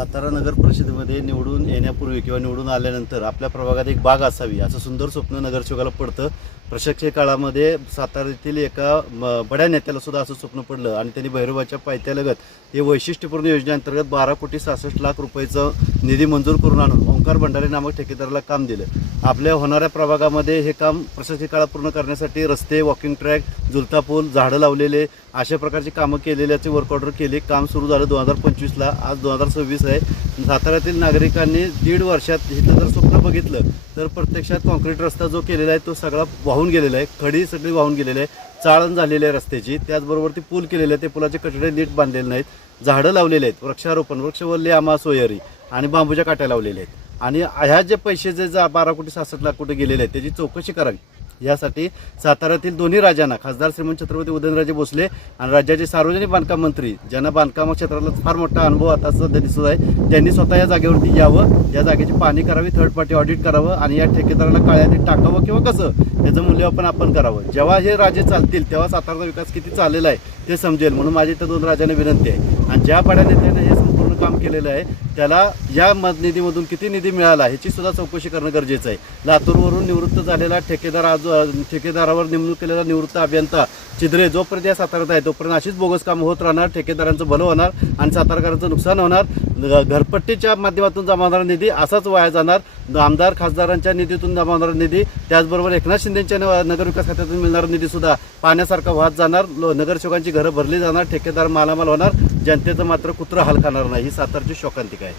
सातारा नगर परिषदेमध्ये निवडून येण्यापूर्वी किंवा निवडून आल्यानंतर आपल्या प्रभागात एक बाग असावी असं सुंदर स्वप्न नगरसेवकाला पडतं. प्रशासकीय काळामध्ये साताऱ्यातील एका बड्या नेत्याला सुद्धा असं स्वप्न पडलं आणि त्यांनी भैरवाच्या पायथ्यालगत हे वैशिष्ट्यपूर्ण योजनेअंतर्गत 12,66,00,000 रुपयाचं निधी मंजूर करून आणून ओंकार भंडारे नामक ठेकेदाराला काम दिलं. आपल्या होणाऱ्या प्रभागामध्ये हे काम प्रशासकीय काळात पूर्ण करण्यासाठी रस्ते, वॉकिंग ट्रॅक, झुलता पूल, झाडं लावलेले अशा प्रकारची कामं केलेल्याचे वर्क ऑर्डर केले. काम सुरू झालं 2025ला. आज 2026 आहे. साताऱ्यातील नागरिकांनी 1.5 वर्षात इथं जर स्वप्न बघितलं तर प्रत्यक्षात कॉन्क्रीट रस्ता जो केलेला आहे तो सगळा वाहून गेलेला आहे. खडी सगळी वाहून गेलेली आहे. चाळण झालेली आहे रस्त्याची. त्याचबरोबर ती पूल केलेले आहे. ते पुलाचे कठडे नीट बांधलेले नाहीत. झाडं लावलेले आहेत. वृक्षारोपण, वृक्षवल्ली, आंबा, सोयरी आणि बांबूच्या काट्या लावलेल्या आहेत. आणि ह्या जे पैसे जे 12,66,00,000 कुठे गेलेले आहेत त्याची चौकशी करावी. यासाठी साताऱ्यातील दोन्ही राज्यांना खासदार श्रीमंत छत्रपती उदयनराजे भोसले आणि राज्याचे सार्वजनिक बांधकाम मंत्री ज्यांना बांधकाम क्षेत्राला फार मोठा अनुभव आता सध्या दिसत आहे त्यांनी स्वतः या जागेवरती यावं, या जागेची पाहणी करावी, थर्ड पार्टी ऑडिट करावं आणि या ठेकेदाराला काळ्यात टाकावं किंवा कसं याचं मूल्यमापन आपण करावं. जेव्हा हे राज्य चालतील तेव्हा साताराचा विकास किती चाललेला आहे ते समजेल. म्हणून माझी इथं 2 राज्यांना विनंती आहे. आणि ज्या बड्या नेत्याने हे संपूर्ण काम केलेलं आहे त्याला या निधीमधून किती निधी मिळाला ह्याची सुद्धा चौकशी करणं गरजेचं आहे. लातूरवरून निवृत्त झालेला ठेकेदारावर नेमणूक केलेला निवृत्त अभियंता चिद्रे जोपर्यंत या साताऱ्यात आहे तोपर्यंत अशीच बोगस कामं होत राहणार. ठेकेदारांचं भलं होणार आणि सातारकरांचं नुकसान होणार. घरपट्टीच्या माध्यमातून जमा होणारा निधी असाच वाया जाणार. आमदार खासदारांच्या निधीतून जमा होणारा निधी, त्याचबरोबर एकनाथ शिंदेच्या नगरविकास खात्यातून मिळणारा निधी सुद्धा पाण्यासारखा वाहत जाणार. नगरसेवकांची घरं भरली जाणार. ठेकेदार मालामाल होणार. जनतेचं मात्र कुत्रं हाल खाणार नाही. ही सातारची शोकांतिका आहे.